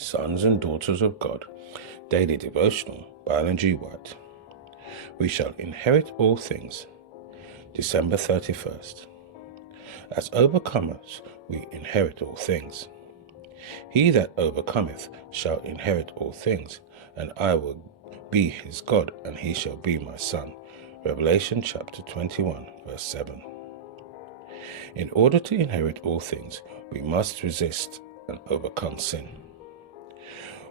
Sons and Daughters of God, Daily Devotional by Ellen G. White. We shall inherit all things. December 31st. As overcomers, we inherit all things. He that overcometh shall inherit all things, and I will be his God, and he shall be my son. Revelation chapter 21, verse 7. In order to inherit all things, we must resist and overcome sin.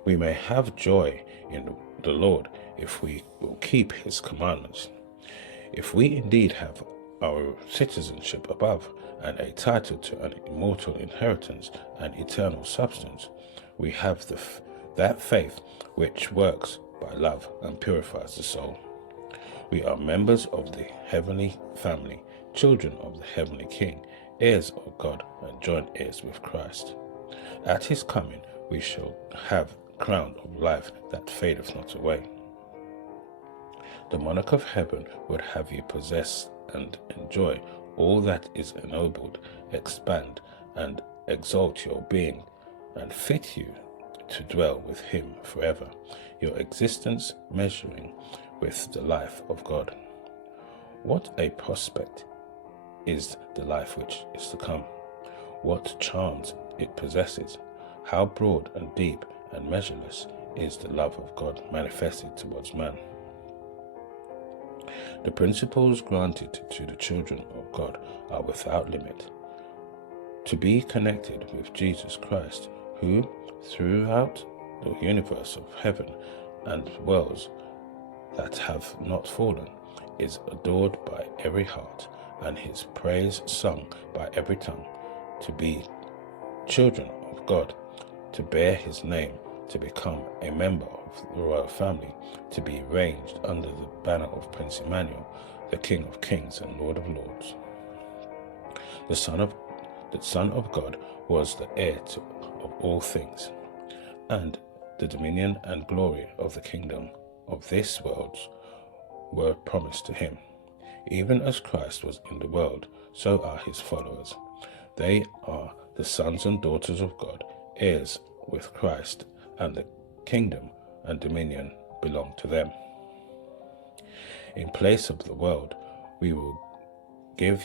We may have joy in the Lord if we will keep his commandments. If we indeed have our citizenship above and a title to an immortal inheritance and eternal substance, we have that faith which works by love and purifies the soul. We are members of the heavenly family, children of the heavenly King, heirs of God and joint heirs with Christ. At his coming we shall have crown of life that fadeth not away. The monarch of heaven would have you possess and enjoy all that is ennobled, expand and exalt your being, and fit you to dwell with him forever, your existence measuring with the life of God. What a prospect is the life which is to come! What charms it possesses! How broad and deep and measureless is the love of God manifested towards man. The principles granted to the children of God are without limit. To be connected with Jesus Christ, who, throughout the universe of heaven and worlds that have not fallen, is adored by every heart, and his praise sung by every tongue. To be children of God, to bear his name, to become a member of the royal family, to be ranged under the banner of Prince Emmanuel, the King of Kings and Lord of Lords. The Son of God was the heir of all things, and the dominion and glory of the kingdom of this world were promised to him. Even as Christ was in the world, so are his followers. They are the sons and daughters of God, heirs with Christ, and the kingdom and dominion belong to them. In place of the world, he will give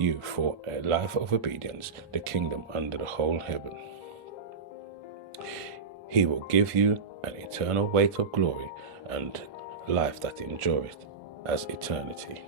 you for a life of obedience the kingdom under the whole heaven. He will give you an eternal weight of glory and life that endureth as eternity.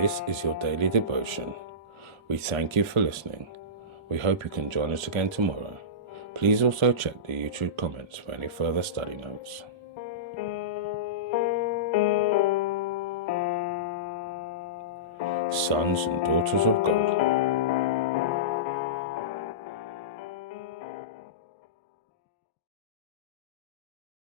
This is your daily devotion. We thank you for listening. We hope you can join us again tomorrow. Please also check the YouTube comments for any further study notes. Sons and Daughters of God.